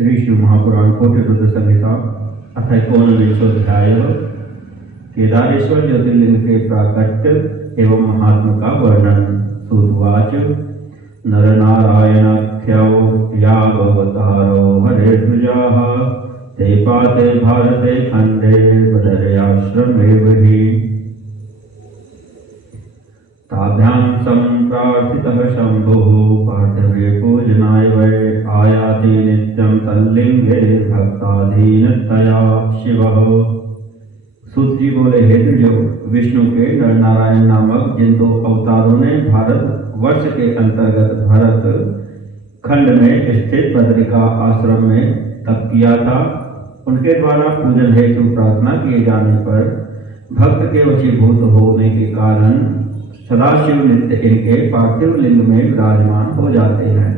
श्री शिव महापुराण कोटिरुद्र संहिता अथ 19 केदारेश्वर ज्योतिर्लिंग के प्राकट्य एवं महात्मा का वर्णन। सूतवाच नरनारायणाख्यो यावतारो हरे द्विजाः ते पाते भारते खंडे बदर्याश्रमेव हि ताभ्यां सम्प्रार्थितः शम्भुः पार्थवे पूजनाय वै आयाति नित्यं तल्लिंगे भक्ताधीनतया शिवः। सूत जी बोले, हे द्विजो, विष्णु के नर नारायण नामक जिन दो अवतारों ने भारत वर्ष के अंतर्गत भरत खंड में स्थित बद्रिका आश्रम में तप किया था, उनके द्वारा पूजन हेतु प्रार्थना किए जाने पर भक्त के वशीभूत होने के कारण सदाशिव नित्य इनके पार्थिव लिंग में विराजमान हो जाते हैं।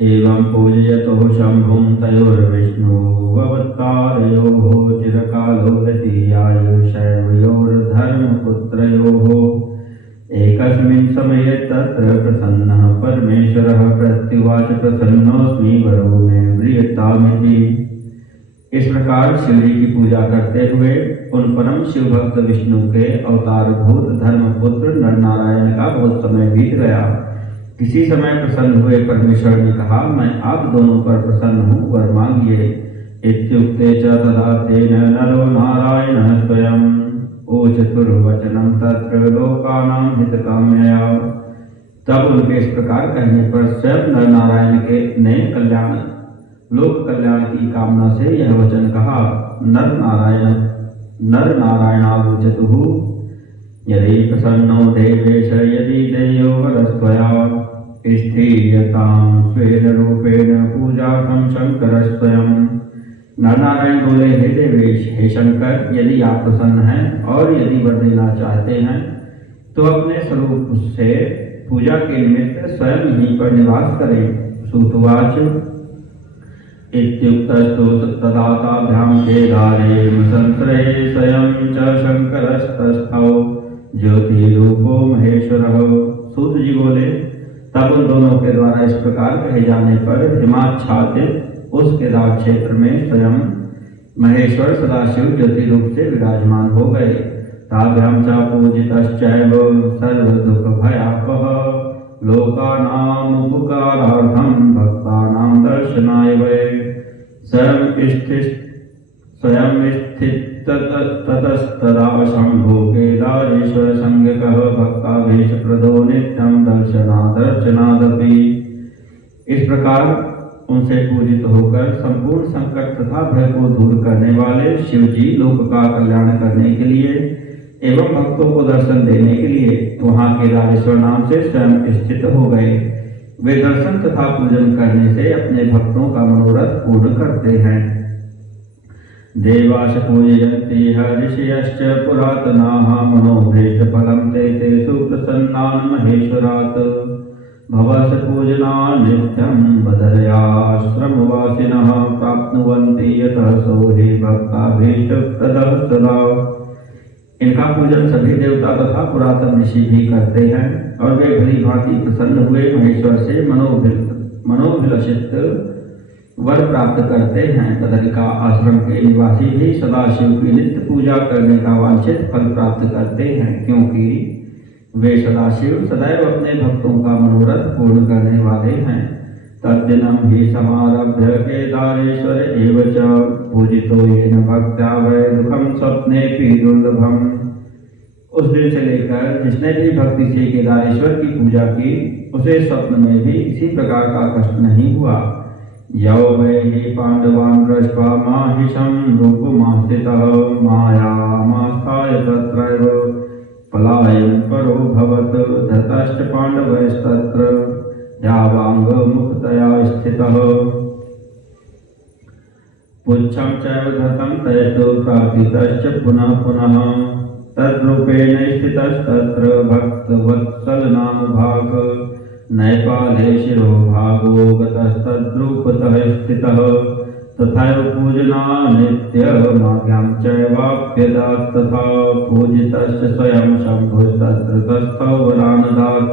एवं पूजयतो शंभुं तयोर्विष्णुवतारयोः चिरकालो व्यतीयायुषैर्धर्मपुत्रयोः एकस्मिन् समये तत्र प्रसन्नः परमेश्वरः प्रत्युवाच प्रसन्नोऽस्मि वरो मे व्रियतामिति। इस प्रकार शिव जी की पूजा करते हुए उन परम शिव भक्त विष्णु के अवतार भूत धर्मपुत्र नर नारायण का बहुत समय बीत गया। किसी समय प्रसन्न हुए परमेश्वर ने कहा, मैं आप दोनों पर प्रसन्न हूँ, वर मांगिए। इत्युक्ते च तदा तेन नरो नारायणः स्वयं चतुर्वचनं तत्र लोकानां हितकाम्यया। तब उनके इस प्रकार कहने पर स्वयं नर नारायण के ने लोक कल्याण की कामना से यह वचन कहा। नर नारायणावोचतुः यदि प्रसन्नो देवेश यदि देयो वरस्त्वया स्थीयतां स्वेन रूपेण पूजार्थं शंकरस्त्वं। नर नारायण बोले, हे देवेश, हे शंकर, यदि आप प्रसन्न हैं और यदि वर देना चाहते हैं तो अपने स्वरूप से पूजा के निमित्त स्वयं यहीं पर निवास करें। सूतवाच इत्युक्तस्तु तदा ताभ्यां केदारे संश्रये स्वयं च शंकरस्तस्थौ ज्योतिरूपो महेश्वरः। सूत जी बोले, तब उन दोनों के द्वारा इस प्रकार कहे जाने पर हिमाच्छादित उस केदार क्षेत्र में स्वयं महेश्वर सदाशिव ज्योति रूप से विराजमान हो गए। ताभ्यां च पूजितश्चैव सर्वदुःख भयापः लोकानां उपकारार्थं भक्तानां दर्शनाय वै स्वयं स्थित ततस्तदा शंभो केदारेश्वर संज्ञकः भक्ताभीष्ट प्रदो नित्यं दर्शनादपि। इस प्रकार उनसे पूजित होकर संपूर्ण संकट तथा भय को दूर करने वाले शिव जी लोक का कल्याण करने के लिए एवं भक्तों को दर्शन देने के लिए वहां केदारेश्वर नाम से स्वयं स्थित हो गए। वे दर्शन तथा पूजन करने से अपने भक्तों का मनोरथ पूर्ण करते हैं। देवाश पूजयन्ति ऋषयश्च पुरातनाः मनोभीष्ट फलं ते सुप्रसन्नान् महेश्वरात् भवस पूजना नित्यं बदर्याश्रमवासिनः प्राप्नुवन्ति यतः सोहि भक्ताभीष्ट प्रदः सदा। इनका पूजन सभी देवता तथा पुरातन ऋषि भी करते हैं और वे भली भांति प्रसन्न हुए महेश्वर से मनोभिलषित वर प्राप्त करते हैं। बदरिका आश्रम के निवासी भी सदाशिव की नित्य पूजा करने का वांछित फल प्राप्त करते हैं, क्योंकि वे सदाशिव सदैव अपने भक्तों का मनोरथ पूर्ण करने वाले हैं। तद्दिनं हि समारभ्य केदारेश्वर एव च पूजितो येन भक्त्या वै दुःखं स्वप्नेऽपि दुर्लभम्। उस दिन से लेकर जिसने भी भक्ति से केदारेश्वर की पूजा की, उसे स्वप्न में भी किसी प्रकार का कष्ट नहीं हुआ। यौ वै हि पांडवान् दृष्ट्वा माहिषं रूपमास्थितः मायामास्थाय तत्रैव पलायन् परोऽभवत् धृतश्च पाण्डवैस्तत्र यावाङ्गमुखतया स्थितः पुच्छं चैव धृतं तैस्तु प्रार्थितश्च पुनः पुनः तद्रूपेण स्थितस्तत्र भक्तवत्सल नाम भाग नैपाले शिरो भागो गतस्तद्रूपतः स्थितः तथैव पूजना नित्यमाज्ञां चैवाप्यदात् तथा पूजितश्च स्वयं शम्भुस्तत्र तस्थौ वरान् दात्।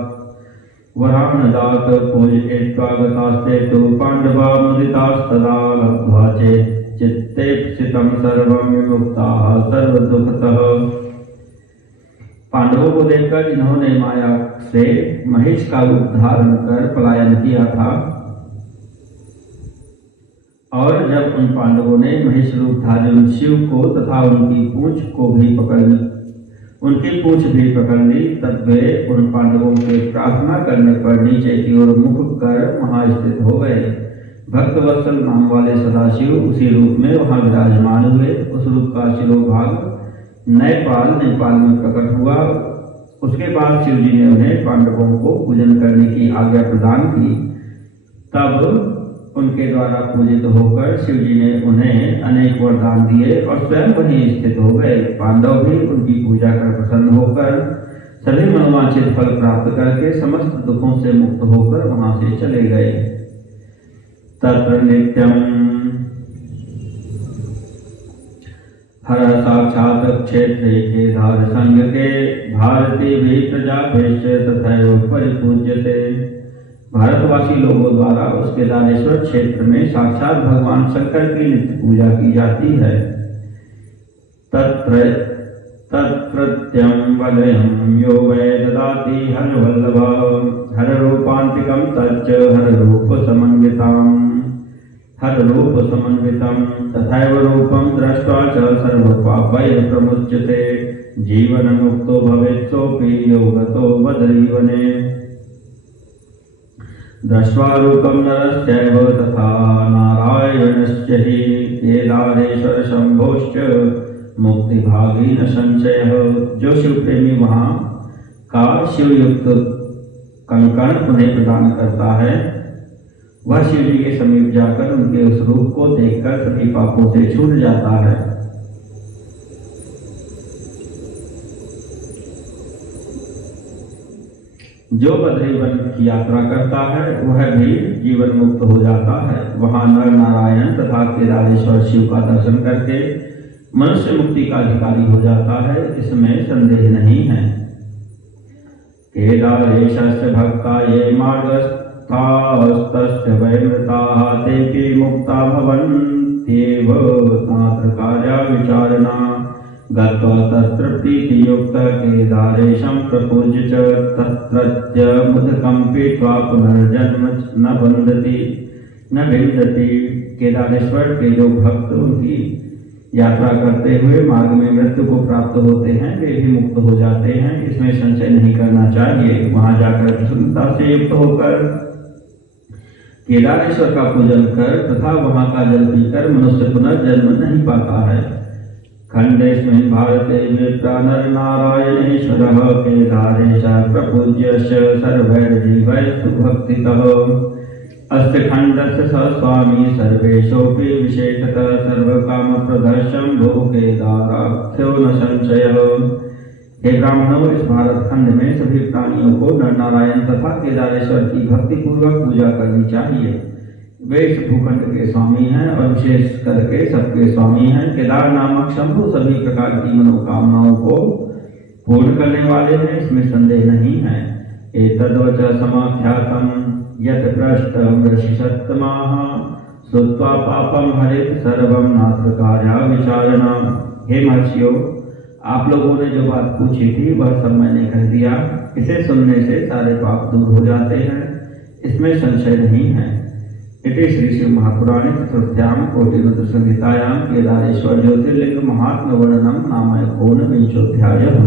वरानदात पूजयित्वा गतास्ते तु पाण्डवा मुदितास्तदा लब्ध्वा चित्तेप्सितं सर्वं विमुक्ताः सर्वदुःखतः। पांडवों को देखकर जिन्होंने माया से महिष का रूप धारण कर पलायन किया था, और जब उन पांडवों ने महिष रूपधारी शिव को तथा उनकी पूंछ भी पकड़ ली, तब वे उन पांडवों के प्रार्थना करने पर नीचे की ओर मुख कर वहां स्थित हो गए। भक्तवत्सल नाम वाले सदाशिव उसी रूप में वहां विराजमान हुए। उस रूप का शिरोभाग नेपाल में प्रकट हुआ। उसके बाद शिव जी ने उन्हें पांडवों को पूजन करने की आज्ञा प्रदान की। तब उनके द्वारा पूजित होकर शिव जी ने उन्हें अनेक वरदान दिए और स्वयं वहीं स्थित हो गए। पांडव भी उनकी पूजा कर प्रसन्न होकर सभी मनोवांछित फल प्राप्त करके समस्त दुखों से मुक्त होकर वहां से चले गए। तत्र नित्यम हर साक्षात क्षेत्रे केदार संग के भारती भी प्रजाभेश तथैव परिपूज्यते। भारतवासी लोगों द्वारा उस केदारेश्वर क्षेत्र में साक्षात भगवान शंकर की नित्य पूजा की जाती है। तत्प्रत्यं वलयं यो वै ददाति हर वल्लभ हर रूपान्तिकं तच्च हर रूप समन्वितं तथैव रूपं दृष्ट्वा च सर्वपापैः प्रमुच्यते। जीवनमुक्तो भवेत् सोऽपि योगतो बदरीवने। दृष्ट्वा रूपं नरस्यैव तथा नारायणस्य हि केदारेश्वर शंभोश्च मुक्तिभागी न संशयः। जो शिव प्रेमी वहाँ का शिवयुक्त कंकण उन्हें प्रदान करता है, वह शिव जी के समीप जाकर उनके उस रूप को देखकर सभी पापों से छूट जाता है। जो बद्रीवन की यात्रा करता है वह भी जीवन मुक्त हो जाता है। वहां नर नारायण तथा केदारेश्वर शिव का दर्शन करके मनुष्य मुक्ति का अधिकारी हो जाता है, इसमें संदेह नहीं है। केदारेशस्य भक्ता ये मार्गस्थास्तस्य वैमृताः तेऽपि मुक्ता भवन्त्येव तत्र कार्या विचारणा। गत्वा तत्र प्रीतियुक्तः केदारेशं प्रपूज्य च तत्रत्य मुदकं पीत्वा पुनर्जन्म न विन्दति। केदारेश्वर के जो भक्त उनकी यात्रा करते हुए मार्ग में मृत्यु को प्राप्त होते हैं, वे भी मुक्त हो जाते हैं, इसमें संशय नहीं करना चाहिए। वहां जाकर प्रसन्नता से युक्त होकर केदारेश्वर का पूजन कर तथा वहां का जल पीकर मनुष्य पुनर्जन्म नहीं पाता है। खंडेस्मिन् भारते विप्रा नर नारायणेश्वरः केदारेशः प्रपूज्यस्य सर्वैर्जीवैः सुभक्तितः। अस्य खण्डस्य स स्वामी सर्वेषोऽपि विशेषतः सर्वकामप्रदः शम्भुः केदाराख्यो न संशयः। हे ब्राह्मणों, इस भारत खंड में सभी प्राणियों को नर नारायण तथा केदारेश्वर की भक्ति पूर्वक पूजा करनी चाहिए। वे इस भूखंड के स्वामी हैं और विशेष करके सबके स्वामी हैं। केदार नामक शंभु सभी प्रकार की मनोकामनाओं को पूर्ण करने वाले हैं, इसमें संदेह नहीं है। एतद्वच समाख्यातम् यत् पृष्टं ऋषिसत्तमाः श्रुत्वा पापं हरेत् सर्वं नात्र कार्या विचारणा। हे महर्षियों, आप लोगों ने जो बात पूछी थी वह सब मैंने कह दिया। इसे सुनने से सारे पाप दूर हो जाते हैं, इसमें संशय नहीं है। इति श्री शिव महापुराणे चतुर्थ्यां कोटिरुद्र संहितायां केदारेश्वर ज्योतिर्लिंग महात्म्य वर्णनम नाम एकोनविंशोऽध्यायः।